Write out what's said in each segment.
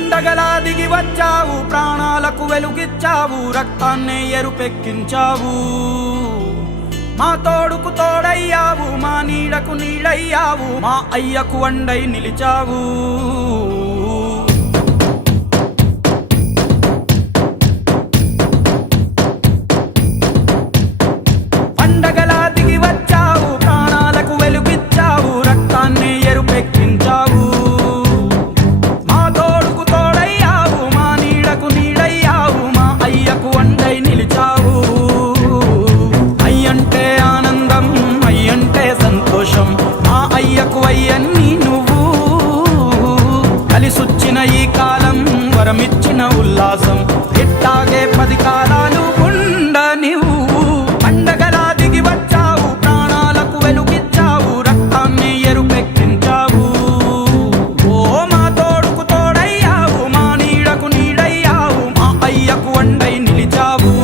పండగలా దిగి వచ్చావు, ప్రాణాలకు వెలుగిచ్చావు, రక్తాన్నే ఎరుపెక్కించావు. మా తోడుకు తోడయ్యావు, మా నీడకు నీడయ్యావు, మా అయ్యకు వండై నిలిచావు. పండగలా దిగి వచ్చావు, ప్రాణాలకు వెలుగిచ్చావు, రక్తాన్నే ఎరుపెక్కించావు. మా తోడుకు తోడయ్యావు, మా నీడకు నీడయ్యావు, మా అయ్యకు వండై నిలిచావు. అయ్యంటే ఆనందం, అయ్యంటే సంతోషం, మా అయ్యకు అయ్యన్ని నువ్వు. కలిసొచ్చిన ఈ కాలం వరమిచ్చిన ఉల్లాసం, ఇట్టాగే 10 కాలాలు ఉండనివ్వు. పండగలా దిగి వచ్చావు, ప్రాణాలకు వెలుగిచ్చావు, రక్తాన్ని ఎరుపెక్కించావు. ఓ మా తోడుకు తోడయ్యావు, మా నీడకు నీడయ్యావు, మా అయ్యకు వండై నిలిచావు.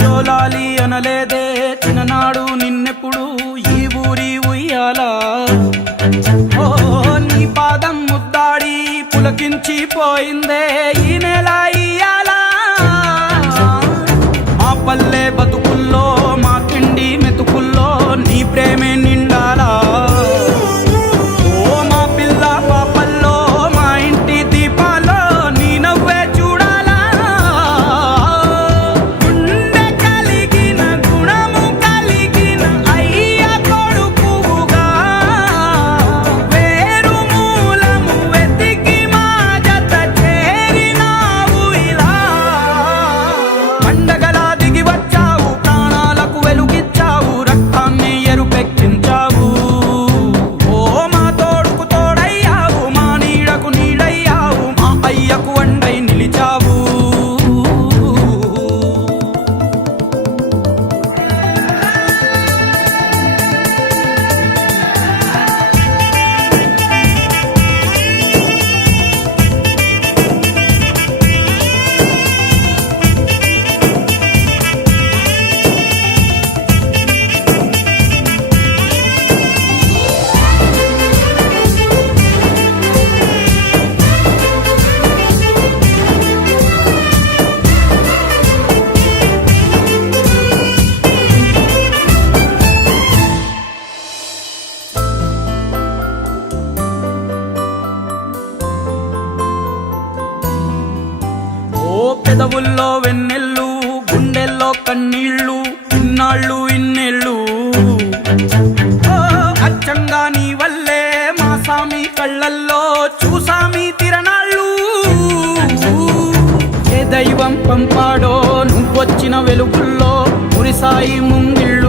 జోలాలి అనలేదే చిన్ననాడు నిన్నెప్పుడు ఈ ఊరి ఉయ్యాలా. ఓ నీ పాదం ముద్దాడి పులకించి పోయిందే ఈ నెల ఇయ్యాలా. మా పల్లె బతుకుల్లో, మా తిండి మెతుకుల్లో నీ ప్రేమే నిండాలా. ఓ మా పిల్ల పాపల్లో, మా ఇంటి దీపాల్లో నీ నవ్వే చూడాలా. గుండె కలిగిన గుణము కలిగిన అయ్య కొడుకుగా, వేరు మూలము వెతికి మా జత చేరినావు ఇలా. పండగలా దిగి వచ్చావు, ప్రాణాలకు వెలుగిచ్చావు, రక్తాన్ని ఎరుపెక్కించావు. ఓ మా తోడుకు తోడయ్యావు, మా నీడకు నీడయ్యావు, మా అయ్యకు వండై నిలిచావు. ఓ పెదవుల్లో వెన్నెల్లు, గుండెల్లో కన్నీళ్ళు, ఇన్నాళ్ళు ఇన్నేళ్ళు. ఓ అచ్చంగా నీ వల్లే మా సామి కళ్ళల్లో చూసామి తిరణాళ్ళు. ఏ దైవం పంపాడో నువ్వొచ్చిన వెలుగుల్లో మురిసాయి ముంగిళ్ళు.